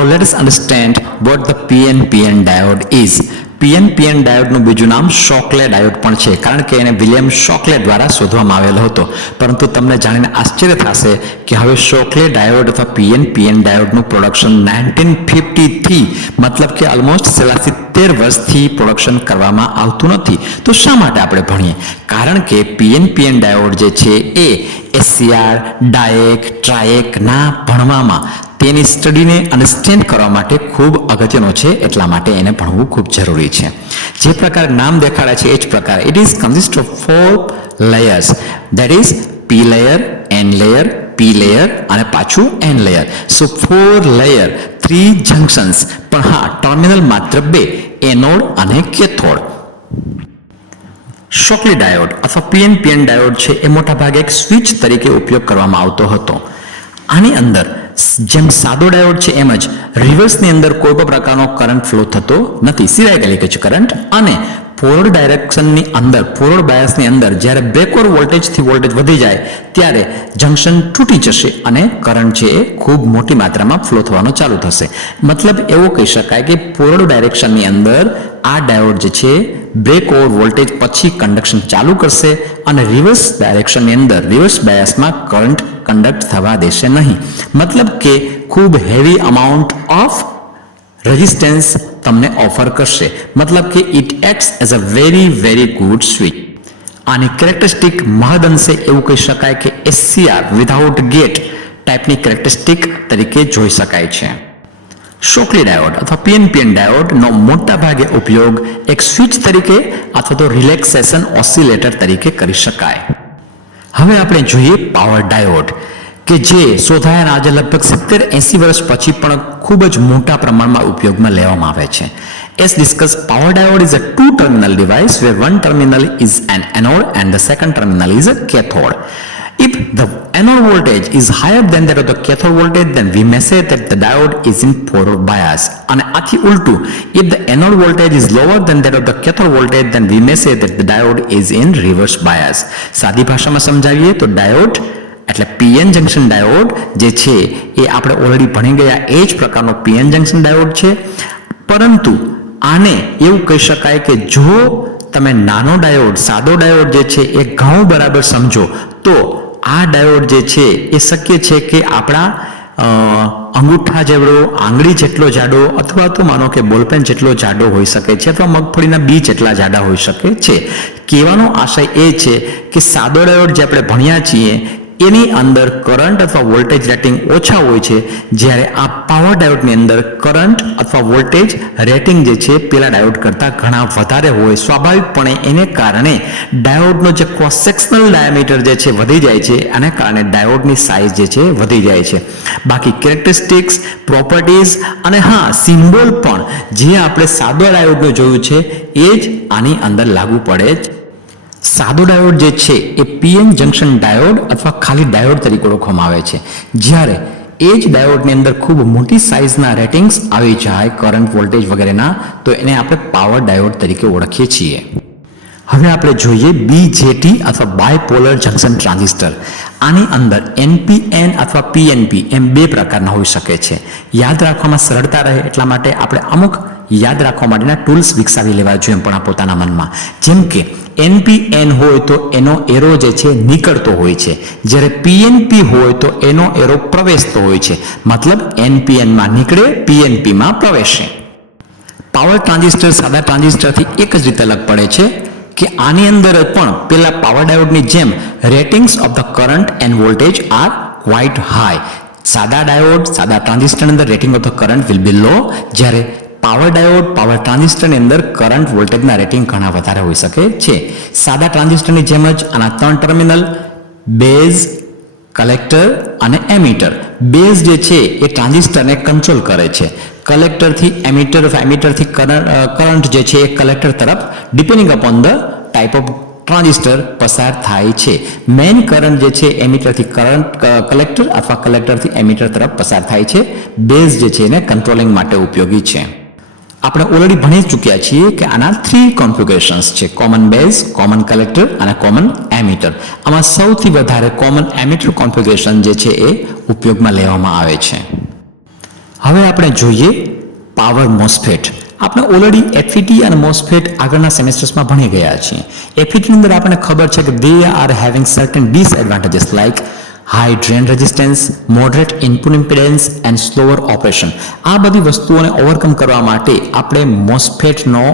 Now let us understand what the PNPN diode is. PNPN ડાયોડનું બીજું નામ શોકલે diode પણ છે, કારણ કે એને વિલિયમ શોકલે દ્વારા શોધવામાં આવેલો હતો. પરંતુ તમને જાણીને આશ્ચર્ય થશે કે હવે શોકલે ડાયોડ અથવા PNPN ડાયોડનું પ્રોડક્શન 1950 થી મતલબ કે ઓલમોસ્ટ 70 વર્ષથી પ્રોડક્શન કરવામાં આવતું નથી. તો શા માટે આપણે ભણીએ? કારણ કે PNPN ડાયોડ જે છે એ SCR, ડાયેક, ટ્રાયેકના ભણવામાં તેની સ્ટડીને અન્ડરસ્ટેન્ડ કરવા માટે ખૂબ અગત્યનો છે, એટલા માટે એને ભણવું ખૂબ જરૂરી છે. જે પ્રકારે નામ દેખાડે છે એ જ પ્રકારે it is consist of 4 layers, that is P layer, N layer, P layer અને પાછું N લેયર. સો 4 લેયર, 3 જંક્શન્સ, પણ હા ટર્મિનલ માત્ર 2, એનોડ અને કેથોડ. શોકલે ડાયોડ અથવા PNPN ડાયોડ છે એ મોટાભાગે એક સ્વિચ તરીકે ઉપયોગ કરવામાં આવતો હતો. આની અંદર જેમ સાદો ડાયોડ છે એમ જ રિવર્સની અંદર કોઈ પણ પ્રકારનો કરંટ ફ્લો થતો નથી, સિવાય લીકેજ કરંટ. અને ફોરવર્ડ ડાયરેક્શનની અંદર, ફોરવર્ડ બાયસની અંદર જ્યારે બેકવર્ડ વોલ્ટેજથી વોલ્ટેજ વધી જાય ત્યારે જંક્શન તૂટી જશે અને કરંટ છે એ ખૂબ મોટી માત્રામાં ફ્લો થવાનો ચાલુ થશે. મતલબ એવો કહી શકાય કે ફોરવર્ડ ડાયરેક્શનની અંદર આ ડાયોડ જે છે બ્રેક ઓવર વોલ્ટેજ પછી કન્ડક્શન ચાલુ કરશે અને રિવર્સ ડાયરેક્શનની અંદર રિવર્સ બાયસમાં કરંટ કન્ડક્ટ થવા દેશે નહીં. મતલબ કે ખૂબ હેવી અમાઉન્ટ ઓફ રેઝિસ્ટન્સ તમને ઓફર કરશે. મતલબ કે it acts as a very good switch. આની કેરેક્ટરિસ્ટિક મહદઅંશે એવું કહી શકાય કે SCR વિધાઉટ ગેટ ટાઈપની કેરેક્ટરિસ્ટિક તરીકે જોઈ શકાય છે. શોકલે ડાયોડ અથવા PNPN ડાયોડનો મોટા ભાગે ઉપયોગ એક સ્વિચ તરીકે અથવા તો રિલેક્સેશન ઓસિલેટર તરીકે કરી શકાય. હવે આપણે જોઈએ પાવર ડાયોડ, કે જે શોધાયાના આજે લગભગ 70-80 વર્ષ પછી પણ ખૂબ જ મોટા પ્રમાણમાં ઉપયોગમાં લેવામાં આવે છે. As discussed, power diode is a two-terminal device where one terminal is an anode and the second terminal is a cathode. If the anode voltage is higher than that of the cathode voltage, then we may say that the diode is in forward bias. અને આથી ઉલટું, if the anode voltage is lower than that of the cathode voltage, then we may say that the diode is in reverse bias. સાદી ભાષામાં સમજાવીએ તો diode એટલે PN junction diode જે છે એ આપણે ઓલરેડી ભણી ગયા એ જ પ્રકારનો PN જંક્શન ડાયોડ છે. પરંતુ આને એવું કહી શકાય કે જો તમે નાનો ડાયોડ, સાદો ડાયોડ જે છે એ ઘણું બરાબર સમજો તો આ ડાયોડ જે છે એ શક્ય છે કે આપણા અંગૂઠા જેવડો, આંગળી જેટલો જાડો અથવા તો માનો કે બોલપેન જેટલો જાડો હોઈ શકે છે અથવા મગફળીના બી જેટલા જાડા હોઈ શકે છે. કહેવાનો આશય એ છે કે સાદો ડાયોડ જે આપણે ભણ્યા છીએ એની અંદર કરંટ અથવા વોલ્ટેજ રેટિંગ ઓછા હોય છે, જ્યારે આ પાવર ડાયોડની અંદર કરંટ અથવા વોલ્ટેજ રેટિંગ જે છે પેલા ડાયોડ કરતાં ઘણા વધારે હોય. સ્વાભાવિકપણે એને કારણે ડાયોડનો જે ક્રોસ સેક્શનલ ડાયામીટર જે છે વધી જાય છે, આને કારણે ડાયોડની સાઇઝ જે છે વધી જાય છે. બાકી કેરેક્ટરિસ્ટિક્સ, પ્રોપર્ટીઝ અને હા સિમ્બોલ પણ જે આપણે સાદો ડાયોડનું જોયું છે એ જ આની અંદર લાગુ પડે છે. સાદો ડાયોડ જે છે એ PN જંક્શન ડાયોડ અથવા ખાલી ડાયોડ તરીકે ઓળખવામાં આવે છે, જ્યારે એ જ ડાયોડની અંદર ખૂબ મોટી સાઇઝના રેટિંગ્સ આવી જાય કરંટ, વોલ્ટેજ વગેરેના, તો એને આપણે પાવર ડાયોડ તરીકે ઓળખીએ છીએ. હવે આપણે જોઈએ BJT અથવા બાયપોલર જંક્શન ટ્રાન્ઝિસ્ટર. આની અંદર NPN અથવા PNP એમ બે પ્રકારના હોઈ શકે છે. યાદ રાખવામાં સરળતા રહે એટલા માટે આપણે અમુક યાદ રાખવા માટેના ટૂલ્સ વિકસાવી લેવા જોઈએ પણ પોતાના મનમાં. જેમ કે NPN હોય તો એનો એરો જે છે નીકળતો હોય છે, જ્યારે PNP હોય તો એનો એરો પ્રવેશતો હોય છે. મતલબ NPN માં નીકળે, PNP માં પ્રવેશે. પાવર ટ્રાન્ઝિસ્ટર સાદા ટ્રાન્ઝિસ્ટરથી એક જ રીતે અલગ પડે છે કે આની અંદર પણ પેલા પાવર ડાયોડની જેમ ratings of the current and voltage are quite high. સાદા ડાયોડ, સાદા ટ્રાન્ઝિસ્ટરની અંદર rating of the current will be low, જ્યારે પાવર ડાયોડ, પાવર ટ્રાન્ઝિસ્ટરની અંદર કરંટ વોલ્ટેજના રેટિંગ ઘણા વધારે હોઈ શકે છે. સાદા ટ્રાન્ઝિસ્ટરની જેમ જ આના 3 ટર્મિનલ, બેઝ, કલેક્ટર અને એમીટર. બેઝ જે છે એ ટ્રાન્ઝિસ્ટરને કંટ્રોલ કરે છે. કલેક્ટરથી એમીટર, એમીટરથી કરંટ જે છે એ કલેક્ટર તરફ depending upon the type of transistor પસાર થાય છે. મેઇન કરંટ જે છે એમીટરથી કલેક્ટર અથવા કલેક્ટરથી એમીટર તરફ પસાર થાય છે. બેઝ જે છે એને કંટ્રોલિંગ માટે ઉપયોગી છે. આપણે ઓલરેડી ભણી ચૂક્યા છીએ કે આના 3 કોન્ફિગરેશન્સ છે: કોમન બેઝ, કોમન કલેક્ટર અને કોમન એમીટર. આમાં સૌથી વધારે કોમન એમીટર કોન્ફિગરેશન જે છે એ ઉપયોગમાં લેવામાં આવે છે. હવે આપણે જોઈએ પાવર મોસ્ફેટ. આપણે ઓલરેડી FET અને MOSFET આગળના સેમેસ્ટર્સમાં ભણી ગયા છીએ. FET ની અંદર આપણને ખબર છે કે they are having certain disadvantages like high drain resistance, moderate input impedance and slower operation. આ બધી વસ્તુઓને ઓવરકમ કરવા માટે આપણે MOSFET નો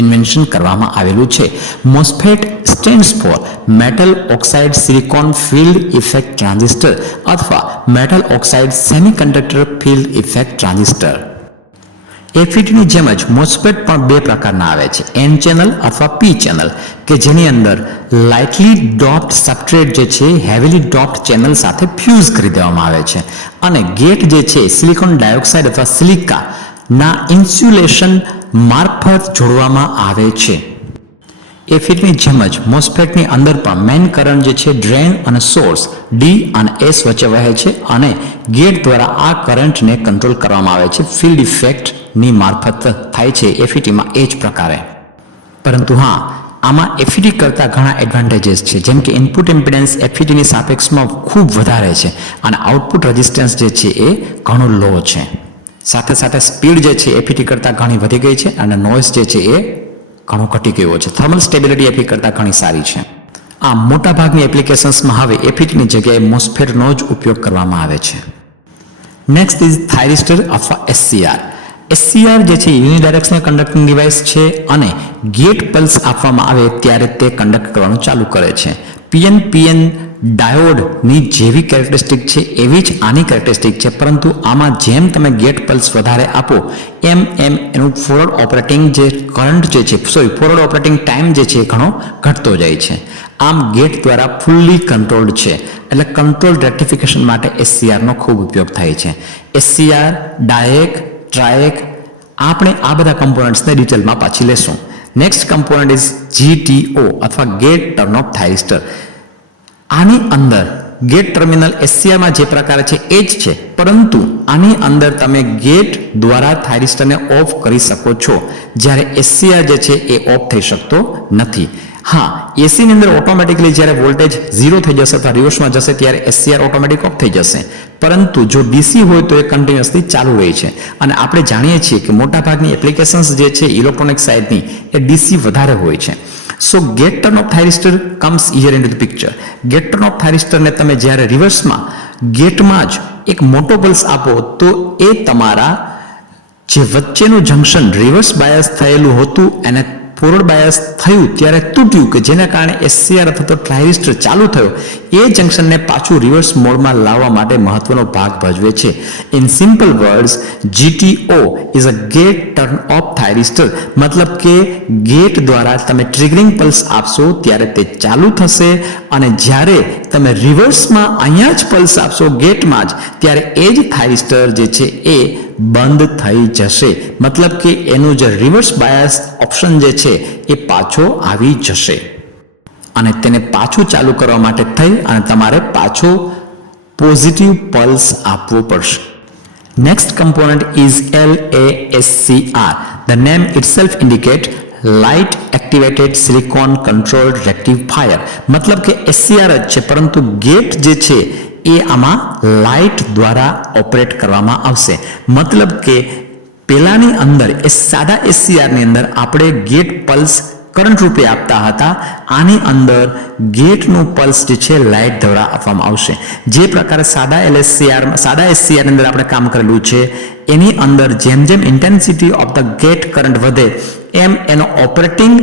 ઇન્વેન્શન કરવામાં આવેલું છે. MOSFET stands for metal oxide silicon field effect transistor અથવા metal oxide semiconductor field effect transistor. FET ની જેમ જ MOSFET પણ બે પ્રકારના આવે છે, N ચેનલ અથવા P ચેનલ, કે જેની અંદર લાઇટલી ડોપ્ડ સબસ્ટ્રેટ જે છે હેવીલી ડોપ્ડ ચેનલ સાથે ફ્યુઝ કરી દેવામાં આવે છે અને ગેટ જે છે સિલિકોન ડાયોક્સાઇડ અથવા સિલિકા ના ઇન્સ્યુલેશન મારફત જોડવામાં આવે છે. FET ની જેમ જ MOSFET ની અંદર પણ મેઇન કરંટ જે છે ડ્રેન અને સોર્સ D અને S વચ્ચે વહે છે અને ગેટ દ્વારા આ કરંટને કંટ્રોલ કરવામાં આવે છે. ફિલ્ડ ઇફેક્ટ ની મારફત થાય છે FET માં એ જ પ્રકારે. પરંતુ હા, આમાં FET કરતાં ઘણા એડવાન્ટેજીસ છે, જેમ કે ઇનપુટ ઇમ્પિડન્સ FET ની સાપેક્ષમાં ખૂબ વધારે છે અને આઉટપુટ રેઝિસ્ટન્સ જે છે એ ઘણો લો છે. સાથે સાથે સ્પીડ જે છે FET કરતાં ઘણી વધી ગઈ છે અને નોઇઝ જે છે એ ઘણો ઘટી ગયો છે. થર્મલ સ્ટેબિલિટી FET કરતાં ઘણી સારી છે. આ મોટાભાગની એપ્લિકેશન્સમાં હવે FET ની જગ્યાએ MOSFET નો જ ઉપયોગ કરવામાં આવે છે. નેક્સ્ટ ઇઝ થાઇરિસ્ટર અથવા SCR. SCR જે છે યુનિડાયરેક્શનલ કન્ડક્ટિંગ ડિવાઇસ છે અને ગેટ પલ્સ આપવામાં આવે ત્યારે તે કન્ડક્ટ કરવાનું ચાલુ કરે છે. PNPN ડાયોડની જેવી કેરેક્ટરિસ્ટિક છે એવી જ આની કેરેક્ટરિસ્ટિક છે, પરંતુ આમાં જેમ તમે ગેટ પલ્સ વધારે આપો એમ એનું ફોરવર્ડ ઓપરેટિંગ જે કરંટ જે છે ફોરવર્ડ ઓપરેટિંગ ટાઈમ જે છે એ ઘણો ઘટતો જાય છે. આમ ગેટ દ્વારા ફૂલ્લી કંટ્રોલ્ડ છે, એટલે કંટ્રોલ રેક્ટિફિકેશન માટે SCR નો ખૂબ ઉપયોગ થાય છે. SCR, ડાયેક, ટ્રાયેક, આપણે આ બધા કમ્પોનન્ટ્સને ડિટેલમાં પાછી લેશું. નેક્સ્ટ કમ્પોનન્ટ ઇઝ GTO અથવા ગેટ ટર્ન ઓફ થાઇરિસ્ટર. આની અંદર ગેટ ટર્મિનલ SCRમાં જે પ્રકારે છે એ જ છે, પરંતુ આની અંદર તમે ગેટ દ્વારા થાઇરિસ્ટરને ઓફ કરી શકો છો, જ્યારે SCR જે છે એ ઓફ થઈ શકતો નથી. હા, AC ની અંદર ઓટોમેટિકલી જ્યારે વોલ્ટેજ 0 થઈ જશે અથવા રિવર્સમાં જશે ત્યારે SCR ઓટોમેટિક ઓફ થઈ જશે, પરંતુ જો DC હોય તો એ કન્ટિન્યુઅસલી ચાલુ રહે છે. અને આપણે જાણીએ છીએ કે મોટાભાગની એપ્લિકેશન્સ જે છે ઇલેક્ટ્રોનિક સાઇડની એ DC વધારે હોય છે. So gate turn off thyristor comes here into the picture. Gate turn off થાઇરિસ્ટરને તમે જ્યારે રિવર્સમાં ગેટમાં જ એક મોટો પલ્સ આપો તો એ તમારા જે વચ્ચેનું જંકશન રિવર્સ બાયસ થયેલું હતું એને ફોરવર્ડ બાયસ થયું ત્યારે તૂટ્યું, કે જેના કારણે SCR અથવા તો થાઇરિસ્ટર ચાલુ થયો, એ જંકશનને પાછું રિવર્સ મોડમાં લાવવા માટે મહત્વનો ભાગ ભજવે છે. In simple words, GTO is a gate turn off thyristor. મતલબ કે ગેટ દ્વારા તમે ટ્રિગરિંગ પલ્સ આપશો ત્યારે તે ચાલુ થશે અને જ્યારે તમે રિવર્સમાં અહીંયા જ પલ્સ આપશો ગેટમાં જ, ત્યારે એ જ થાઇરિસ્ટર જે છે એ બંધ થઈ જશે. મતલબ કે એનું જે રિવર્સ બાયસ ઓપ્શન જે છે એ પાછો આવી જશે અને તેને પાછું ચાલુ કરવા માટે થઈ અને તમારે પાછો પોઝિટિવ પલ્સ આપવો પડશે. Next component is LASCR. The name itself indicate light activated silicon controlled rectifier. મતલબ કે SCR જ છે, પરંતુ ગેટ જે છે એ આમાં લાઇટ દ્વારા ઓપરેટ કરવામાં આવશે. મતલબ કે પેલાની અંદર સાદા SCR ની અંદર આપણે ગેટ પલ્સ કરંટ રૂપે આપતા હતા, આની અંદર ગેટનું પલ્સ જે છે લાઇટ દ્વારા આપવામાં આવશે. જે પ્રકારે સાદા SCR ની અંદર આપણે કામ કરેલું છે એની અંદર જેમ જેમ intensity of the gate current વધે એમ એનો ઓપરેટિંગ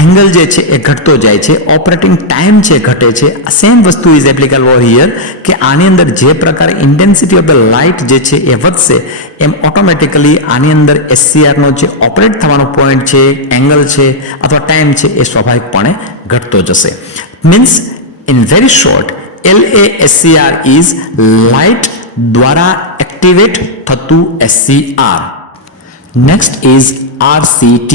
એંગલ જે છે એ ઘટતો જાય છે, ઓપરેટિંગ ટાઈમ છે ઘટે છે. સેમ વસ્તુ ઇઝ એપ્લિકેબલ ઓવર હિયર, કે આની અંદર જે પ્રકારે ઇન્ટેન્સિટી ઓફ ધ લાઇટ જે છે એ વધશે એમ ઓટોમેટિકલી આની અંદર SCR નો જે ઓપરેટ થવાનો પોઈન્ટ છે, એંગલ છે અથવા ટાઈમ છે એ સ્વાભાવિકપણે ઘટતો જશે. Means in very short, LASCR is light દ્વારા એક્ટિવેટ થતું SCR. Next is RCT,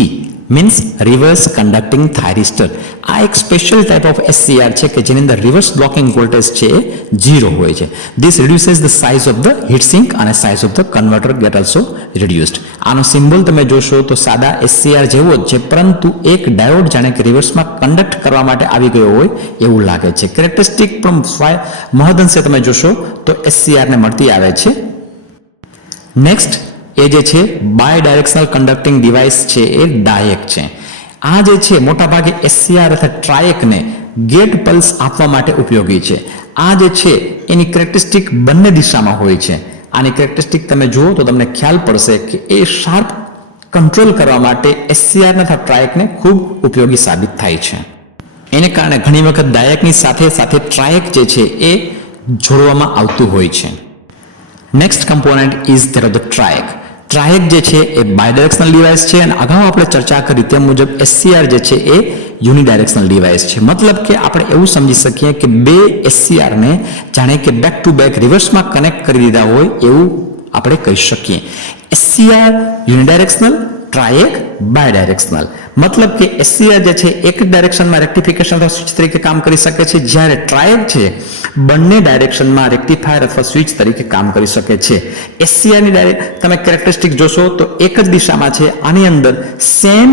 means reverse conducting thyristor. આ એક સ્પેશિયલ ટાઈપ ઓફ SCR છે કે જેની અંદર રિવર્સ બ્લોકિંગ વોલ્ટેજ છે એ 0 હોય છે. This reduces the size of the heat sink અને size of the converter get also reduced. આનો સિમ્બોલ તમે જોશો તો સાદા SCR જેવો જ છે, પરંતુ એક ડાયોડ જાણે કે રિવર્સમાં કન્ડક્ટ કરવા માટે આવી ગયો હોય એવું લાગે છે. કેરેક્ટરિસ્ટિક પણ મહદઅંશે તમે જોશો તો SCR ને મળતી આવે છે. નેક્સ્ટ એ જે છે બાય ડાયરેક્શનલ કન્ડક્ટિંગ ડિવાઇસ છે એ ડાયક છે. આ જે છે મોટાભાગે SCR અથવા ટ્રાયકને ગેટ પલ્સ આપવા માટે ઉપયોગી છે. આ જે છે એની કેરેક્ટરિસ્ટિક બંને દિશામાં હોય છે. આની કેરેક્ટરિસ્ટિક તમે જુઓ તો તમને ખ્યાલ પડશે કે એ શાર્પ કંટ્રોલ કરવા માટે SCR અથવા ટ્રાયકને ખૂબ ઉપયોગી સાબિત થાય છે. એને કારણે ઘણી વખત ડાયકની સાથે સાથે ટ્રાયક જે છે એ જોડવામાં આવતું હોય છે. Next component is there of the triac. Triac જે છે એ બાયડાયરેક્શનલ ડિવાઇસ છે અને અગાઉ આપણે ચર્ચા કરી તે મુજબ SCR જે છે એ યુનિડાયરેક્શનલ ડિવાઇસ છે. મતલબ કે આપણે એવું સમજી શકીએ કે બે SCR ને જાણે કે બેક ટુ બેક રિવર્સમાં કનેક્ટ કરી દીધા હોય એવું આપણે કહી શકીએ. SCR unidirectional, triac bidirectional. મતલબ કે SCR જે છે એક ડાયરેક્શનમાં રેક્ટિફિકેશન અથવા સ્વિચ તરીકે કામ કરી શકે છે, જ્યારે ટ્રાયક છે બંને ડાયરેક્શનમાં રેક્ટિફાયર અથવા સ્વિચ તરીકે કામ કરી શકે છે. SCR ની તમે કેરેક્ટરિસ્ટિક જોશો તો એક જ દિશામાં છે. આની અંદર સેમ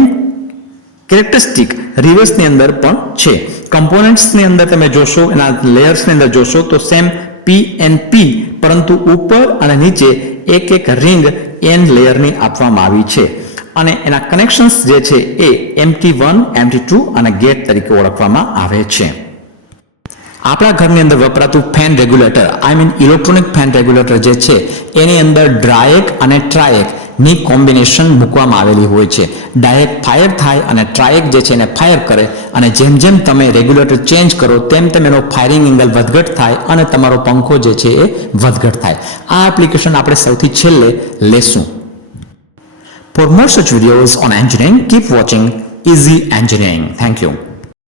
કેરેક્ટરિસ્ટિક રિવર્સની અંદર પણ છે. કમ્પોનન્ટ્સની અંદર તમે જોશો, એના લેયર્સની અંદર જોશો તો સેમ PNP, પરંતુ ઉપર અને નીચે એક એક રિંગ N લેયરની આપવામાં આવી છે અને એના કનેક્શન્સ જે છે એ MT1, MT2 અને ગેટ તરીકે ઓળખવામાં આવે છે. આપણા ઘરની અંદર વપરાતું fan regulator, electronic fan regulator જે છે એની અંદર ડાયક અને ટ્રાયક ની કોમ્બિનેશન મૂકવામાં આવેલી હોય છે. ડાયક ફાયર થાય અને ટ્રાયક જે છે એને ફાયર કરે, અને જેમ જેમ તમે રેગ્યુલેટર ચેન્જ કરો તેમ તેમ એનો ફાયરિંગ એંગલ વધઘટ થાય અને તમારો પંખો જે છે એ વધઘટ થાય. આ એપ્લિકેશન આપણે સૌથી છેલ્લે લેશું. For more such videos on engineering, keep watching Easy Engineering. Thank you.